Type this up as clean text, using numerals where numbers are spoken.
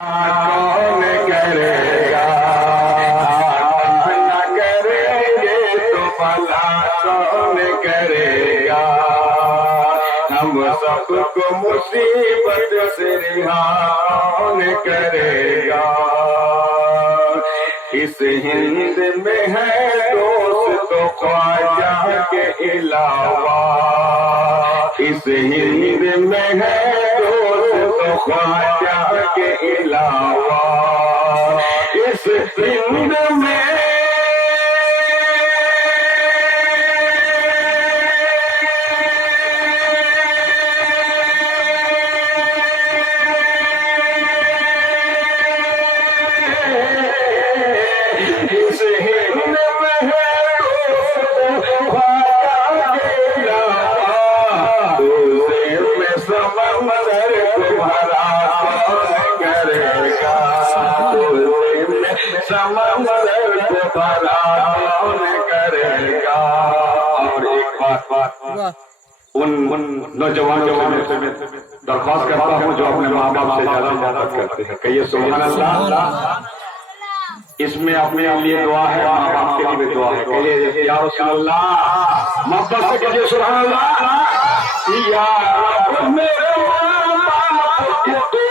कौन करेगा, न करेंगे तो भला कौन करेगा। हम सबको मुसीबत से रिहा कौन करेगा। इस हिंद में है दोस्त तो ख्वाजा के अलावा, इस हिंद में है दोस्त तो ख्वाजा के अलावा। इस हिंद में समंदर को भरा कौन करेगा। और एक बात उन नौजवानों से मैं दरख्वास्त करता हूँ जो अपने माँ बाप से ज्यादा मोहब्बत करते हैं, कहिए सुभान अल्लाह। इसमें अपने लिए दुआ है, माँ बाप के लिए भी दुआ है, कहिए या रसूल अल्लाह। मोहब्बत से कहिए सुभान अल्लाह। या रब मेरे माँ बाप के तो